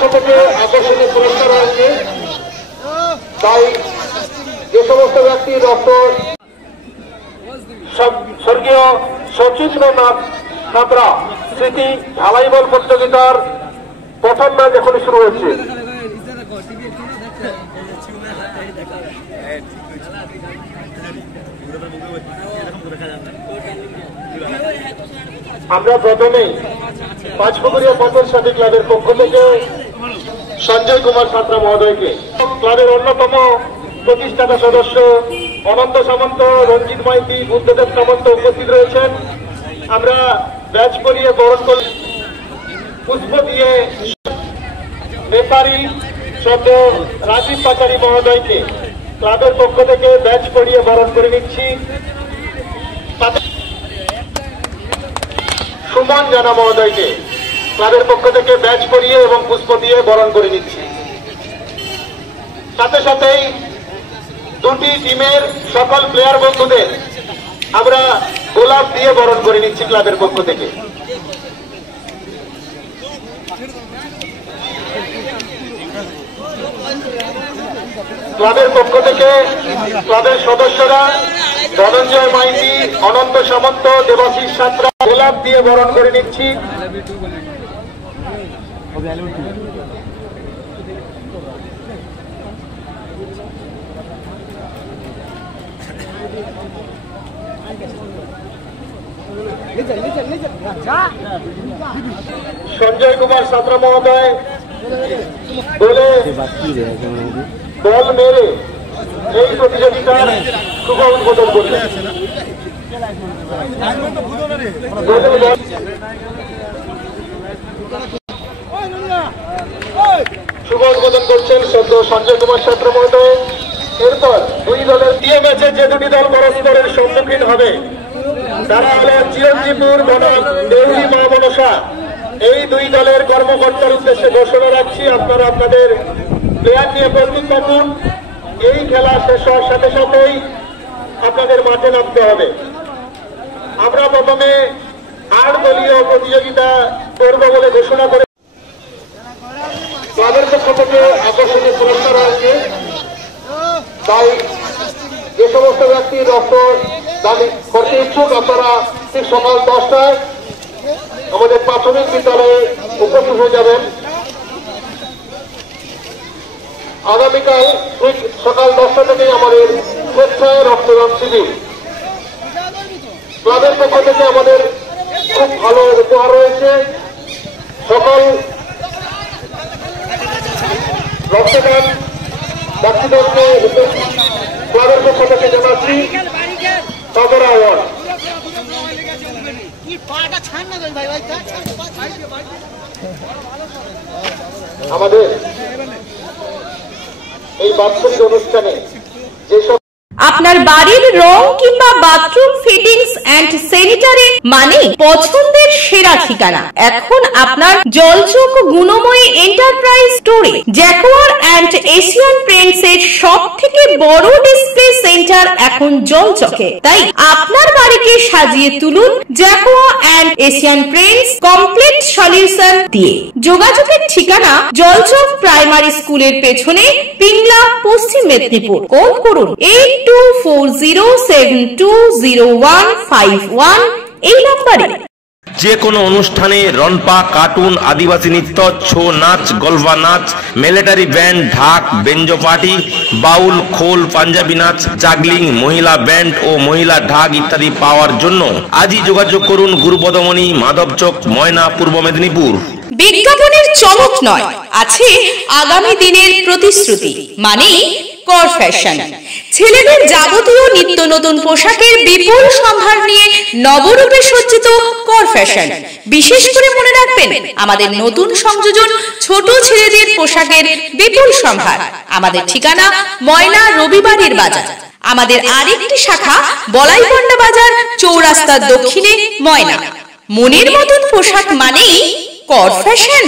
পক্ষ থেকে আকর্ষণীয় পুরস্কার রয়েছে। তাই যে সমস্ত ব্যক্তি ডক্টর স্বর্গীয় সচিন্দ্রনাথ সাঁতরা স্মৃতি ঢালাই বল প্রতিযোগিতার প্রথম ম্যাচ এখন শুরু হচ্ছে। আমরা প্রথমেই পাঁচপুকুরিয়া পথের সাথী ক্লাবের পক্ষ থেকে সঞ্জয় কুমার সাঁতরা মহোদয়কে, ক্লাবের অন্যতম প্রতিষ্ঠাতা সদস্য অনন্ত সামন্ত, রঞ্জিত মাইতি, বুদ্ধদেব সামন্ত উপস্থিত রয়েছেন। আমরা ব্যাচ করিয়ে বরণ করে পুষ্প দিয়ে ব্যাপারী শ্রদ্ধ রাজীব পাচারী মহোদয়কে ক্লাবের পক্ষ থেকে ব্যাচ করিয়ে বরণ করে নিচ্ছি। সুমন জানা মহোদয়কে ক্লাবের পক্ষ থেকে ব্যাচ করিয়ে এবং পুষ্প দিয়ে বরণ করে নিচ্ছি। সাথে সাথেই দুটি টিমের সকল প্লেয়ার বন্ধুদের আমরা গোলাপ দিয়ে বরণ করে নিচ্ছি ক্লাবের পক্ষ থেকে। ক্লাবের পক্ষ থেকে ক্লাবের সদস্যরা ধনঞ্জয় মাইতি, অনন্ত সামন্ত, দেবাশিস সাঁতরা গোলাপ দিয়ে বরণ করে নিচ্ছি। সঞ্জয় কুমার সাঁতরা মহোদয় বলে বল মেরে এই প্রতিযোগিতার শুভ উদ্বোধন করলেন। শুভ উদ্বোধন করছেন সদ্য সঞ্জয় কুমার সাঁতরা মহোদয়। এরপর দুই দলের দিয়ে ম্যাচে যে দুটি দল পরস্পরের সম্মুখীন হবে তারা হল চিরঞ্জীবপুর বনাম দেউলি মা মনসা। এই দুই দলের কর্মকর্তার উদ্দেশ্যে ঘোষণা রাখছি, আপনারা আপনাদের প্লেয়ার নিয়ে প্রস্তুত থাকুন। এই খেলা শেষ হওয়ার সাথে সাথেই আপনাদের মাঠে নামতে হবে। আমরা প্রথমে 8 দলীয় প্রতিযোগিতা করব বলে ঘোষণা করে ক্লাবের পক্ষ থেকে আকর্ষণীয় পুরস্কার রয়েছে। তাই যে সমস্ত ব্যক্তি ডক্টর দাবি করতে ইচ্ছুক আপনারা ঠিক সকাল 10টায় আমাদের প্রাথমিক বিদ্যালয়ে উপস্থিত হয়ে যাবেন। আগামীকাল ঠিক সকাল 10টা থেকে আমাদের স্বেচ্ছায় রক্তদান শিবির। ক্লাবের পক্ষ থেকে আমাদের খুব ভালো উপহার রয়েছে। সকল রক্তদান ব্যক্তিদেরকে ক্লাবের পক্ষ থেকে জানাচ্ছি তাদের অ্যাওয়ার্ড। আমাদের এই বাৎসরিক অনুষ্ঠানে যেসব আপনার বাড়ির রং কিংবা বাথরুম ফিটিংস এন্ড স্যানিটারি মানে পছন্দের সেরা ঠিকানা এখন আপনার জলচক গুণময়ী এন্টারপ্রাইজ স্টোরে। জ্যাকোয়ার এন্ড এশিয়ান পেইন্টস এর সব থেকে বড় ডিসপ্লে সেন্টার এখন জলচকে, তাই আপনার বাড়িকে সাজিয়ে তুলুন Jaquar and Asian Paints complete solution দিয়ে। যোগাযোগের ঠিকানা জলচক প্রাইমারি স্কুলের পেছনে, পিংলা, পশ্চিম মেদিনীপুর। কল করুন 8240720151 এই নম্বরে। যে কোনো অনুষ্ঠানে রনপা, কার্টুন, আদিবাসী নৃত্য, ছৌ নাচ, গলফা নাচ, মিলিটারি ব্যান্ড, ঢাক, বেঞ্জো পার্টি, বাউল, খোল, পাঞ্জাবি নাচ, জাগলিং, মহিলা ব্যান্ড ও মহিলা ঢাক ইত্যাদি পাওয়ার জন্য আজই যোগাযোগ করুন গুরুপদমণি, মাধবচক, ময়না, পূর্ব মেদিনীপুর। বিজ্ঞাপনের চমক নয়, আছে আগামী দিনের প্রতিশ্রুতি মানে কর ফ্যাশন। ছেলেদের যাবতীয় নিত্য নতুন পোশাকের বিপুল সম্ভার নিয়ে নবরূপে সজ্জিত কর ফ্যাশন। বিশেষ করে মনে রাখবেন আমাদের নতুন সংযোজন ছোট ছেলেদের পোশাকের বিপুল সম্ভার। আমাদের ঠিকানা ময়না রবিবারের বাজার। আমাদের আরেকটি শাখা বলাইপন্ডা বাজার, চৌরাস্তার দক্ষিণে, ময়না। মনের মতন পোশাক মানেই কর ফ্যাশন।